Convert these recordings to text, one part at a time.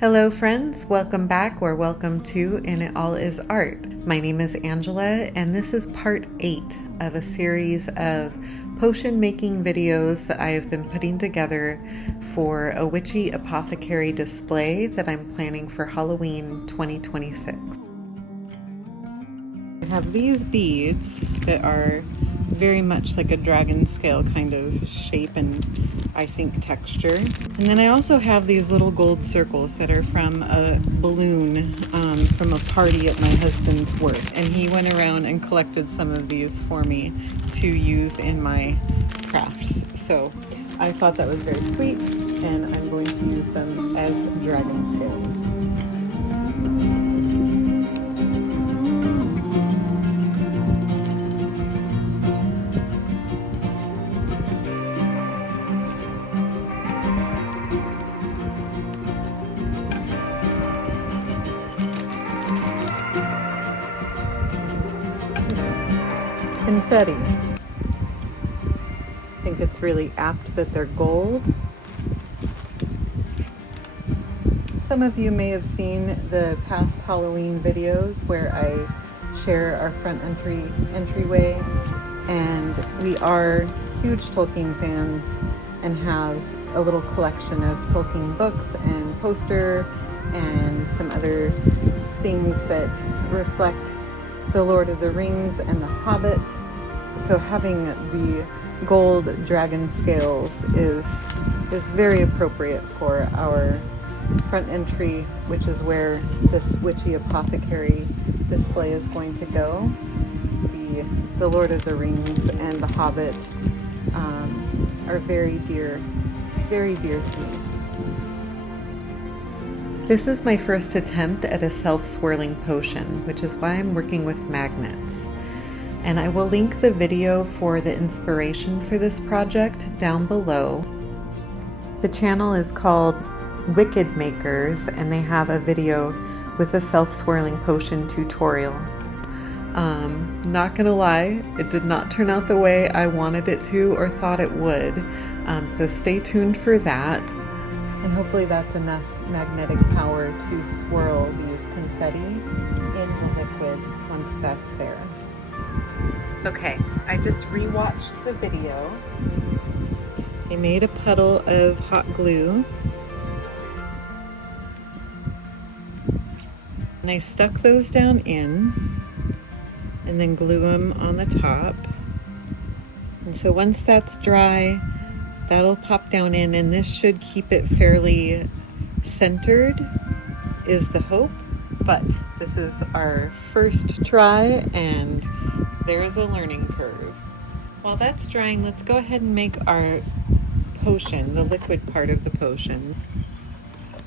Hello friends, welcome back or welcome to And It All Is Art. My name is Angela and this is part 8 of a series of potion making videos that I have been putting together for a witchy apothecary display that I'm planning for Halloween 2026. I have these beads that are very much like a dragon scale kind of shape and I think texture. And then I also have these little gold circles that are from a balloon from a party at my husband's work. And he went around and collected some of these for me to use in my crafts. So I thought that was very sweet and I'm going to use them as dragon scales. Confetti. I think it's really apt that they're gold. Some of you may have seen the past Halloween videos where I share our front entryway, and we are huge Tolkien fans and have a little collection of Tolkien books and poster and some other things that reflect the Lord of the Rings and the Hobbit. So having the gold dragon scales is very appropriate for our front entry, which is where this witchy apothecary display is going to go. The Lord of the Rings and the Hobbit are very dear to me. This is my first attempt at a self-swirling potion, which is why I'm working with magnets. And I will link the video for the inspiration for this project down below. The channel is called Wicked Makers, and they have a video with a self-swirling potion tutorial. Not gonna lie, it did not turn out the way I wanted it to or thought it would. So stay tuned for that. And hopefully that's enough magnetic power to swirl these confetti in the liquid once that's there. Okay, I just rewatched the video. I made a puddle of hot glue. And I stuck those down in and then glue them on the top. And so once that's dry, that'll pop down in, and this should keep it fairly centered, is the hope. But this is our first try, and there's a learning curve. While that's drying, let's go ahead and make our potion, the liquid part of the potion.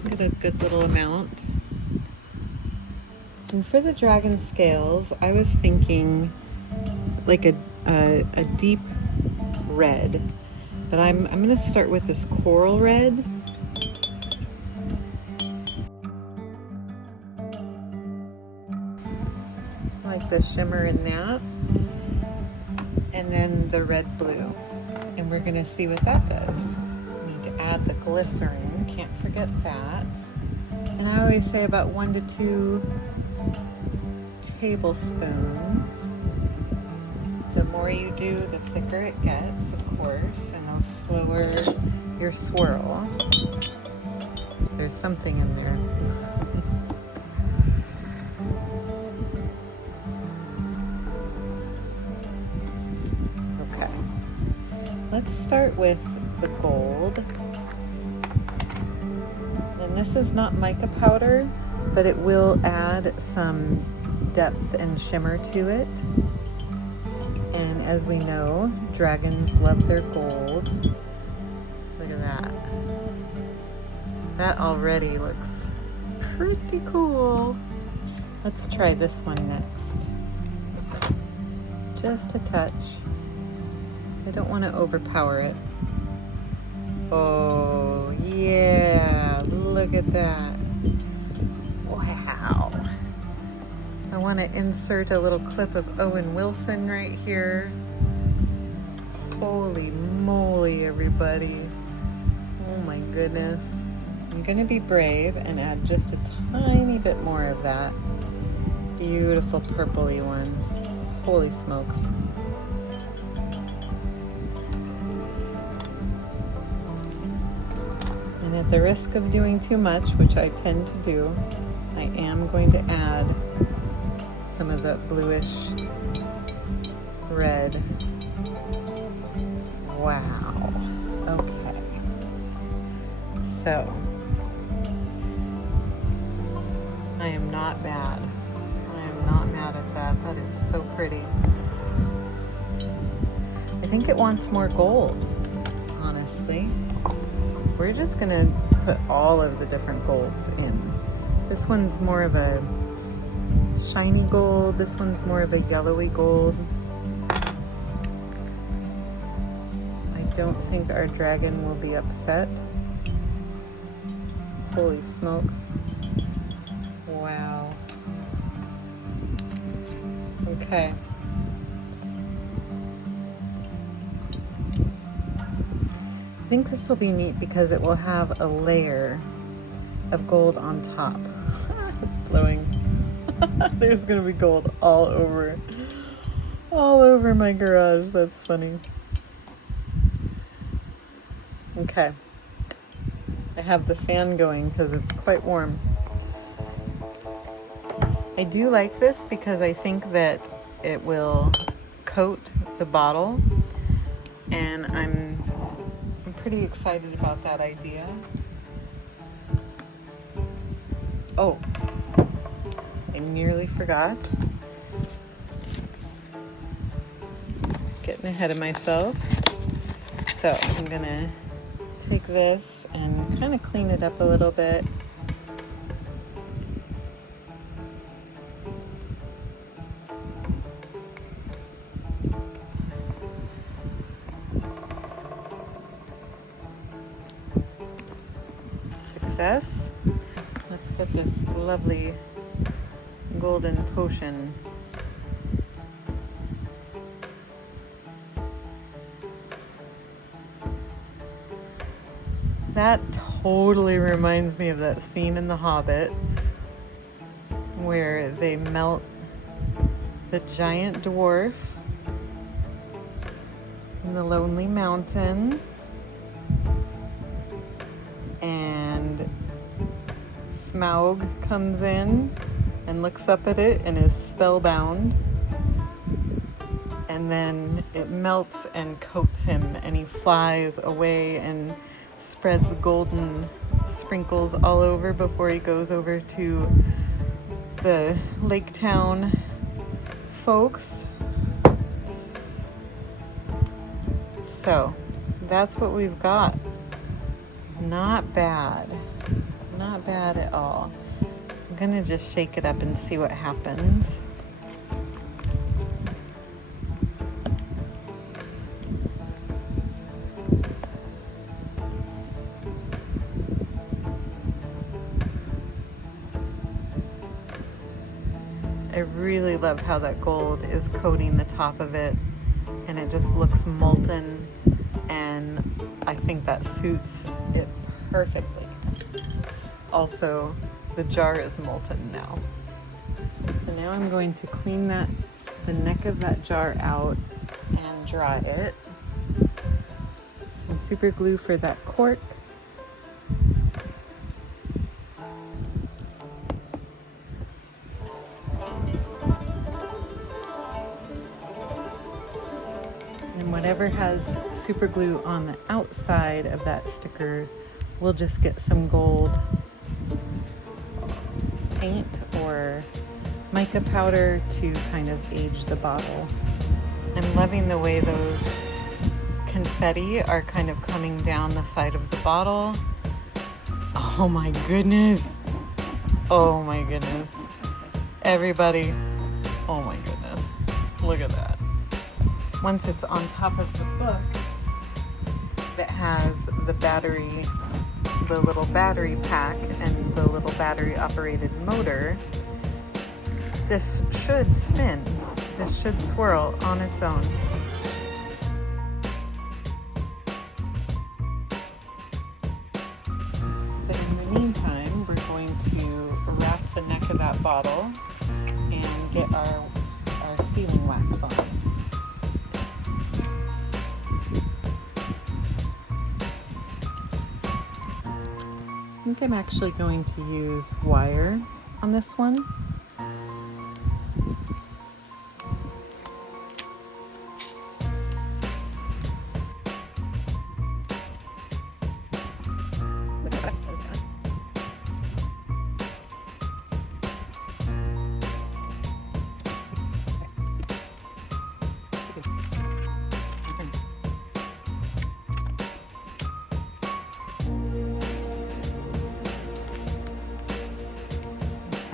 Get a good little amount. And for the dragon scales, I was thinking like a deep red. But I'm going to start with this coral red. I like the shimmer in that. And then the red blue. And we're going to see what that does. We need to add the glycerin. Can't forget that. And I always say about 1 to 2 tablespoons. The more you do, the thicker it gets, of course, and the slower your swirl. There's something in there. Okay. Let's start with the gold. And this is not mica powder, but it will add some depth and shimmer to it. And as we know, dragons love their gold. Look at that. That already looks pretty cool. Let's try this one next. Just a touch. I don't want to overpower it. Oh, yeah. Look at that. Wow. I want to insert a little clip of Owen Wilson right here. Holy moly, everybody. Oh my goodness. I'm gonna be brave and add just a tiny bit more of that beautiful purpley one. Holy smokes. And at the risk of doing too much, which I tend to do, I am going to add some of the bluish red. Wow. Okay. So, I am not bad. I am not mad at that. That is so pretty. I think it wants more gold, honestly. We're just gonna put all of the different golds in. This one's more of a shiny gold. This one's more of a yellowy gold. I don't think our dragon will be upset. Holy smokes. Wow. Okay. I think this will be neat because it will have a layer of gold on top. It's blowing. There's gonna be gold all over my garage. That's funny. Okay. I have the fan going because it's quite warm. I do like this because I think that it will coat the bottle, and I'm pretty excited about that idea. Oh, I nearly forgot. Getting ahead of myself. So I'm gonna take this and kind of clean it up a little bit. Success. Let's get this lovely golden potion. That totally reminds me of that scene in The Hobbit where they melt the giant dwarf in the Lonely Mountain, and Smaug comes in and looks up at it and is spellbound, and then it melts and coats him, and he flies away and spreads golden sprinkles all over before he goes over to the Lake Town folks. So that's what we've got. Not bad. Not bad at all. I'm gonna just shake it up and see what happens. I really love how that gold is coating the top of it, and it just looks molten, and I think that suits it perfectly. Also, the jar is molten now. So now I'm going to clean the neck of that jar out and dry it. Some super glue for that cork. And whatever has super glue on the outside of that sticker, we'll just get some gold paint or mica powder to kind of age the bottle. I'm loving the way those confetti are kind of coming down the side of the bottle. Oh my goodness. Oh my goodness. Everybody, oh my goodness. Look at that. Once it's on top of the book that has the battery, the little battery pack and the little battery operated motor, this should spin. This should swirl on its own. But I'm off the neck of that bottle and get our sealing wax on. I think I'm actually going to use wire on this one.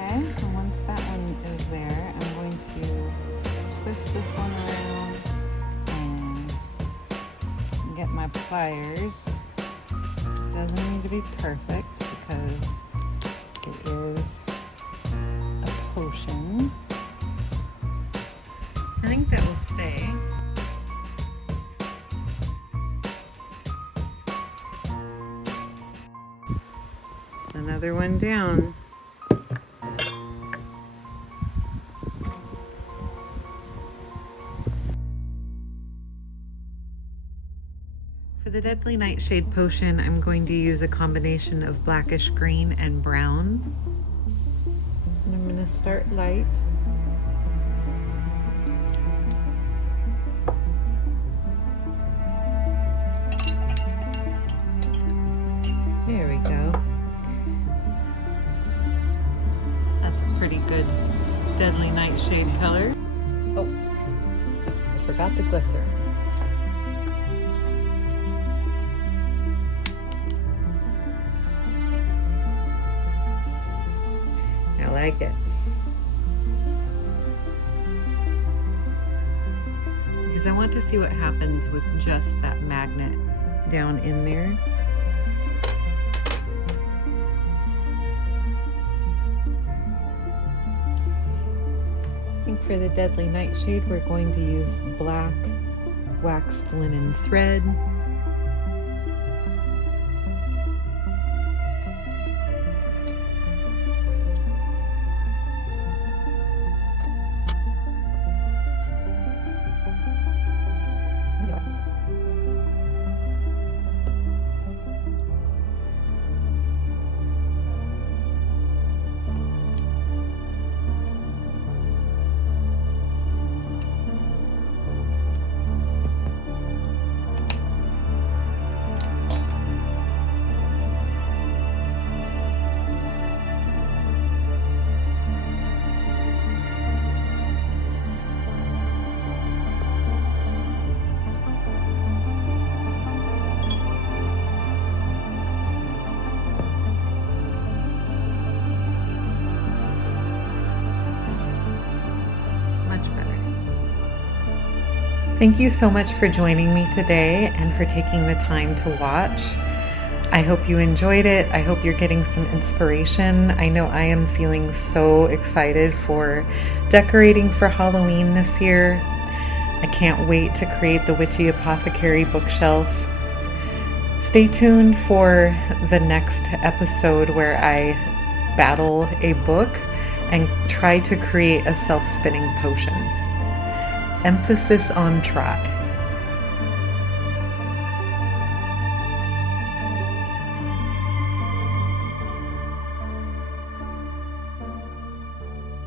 And once that one is there, I'm going to twist this one around and get my pliers. It doesn't need to be perfect because it is a potion. I think that will stay. Another one down. For the Deadly Nightshade potion, I'm going to use a combination of blackish green and brown. And I'm going to start light. There we go. That's a pretty good Deadly Nightshade color. Oh, I forgot the glycerin. I like it. Because I want to see what happens with just that magnet down in there. I think for the Deadly Nightshade, we're going to use black waxed linen thread. Thank you so much for joining me today and for taking the time to watch. I hope you enjoyed it. I hope you're getting some inspiration. I know I am feeling so excited for decorating for Halloween this year. I can't wait to create the Witchy Apothecary bookshelf. Stay tuned for the next episode where I battle a book and try to create a self-spinning potion. Emphasis on try.